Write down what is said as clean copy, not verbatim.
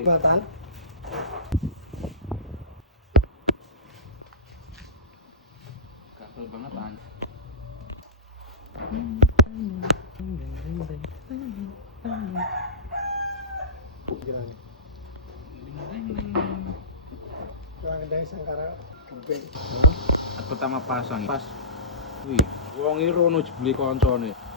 Batan. Gatel banget an. Gimana? Yang dari Sangkara Gembeng. Pertama pasang pas. Wih, wong iki rono jebule koncone.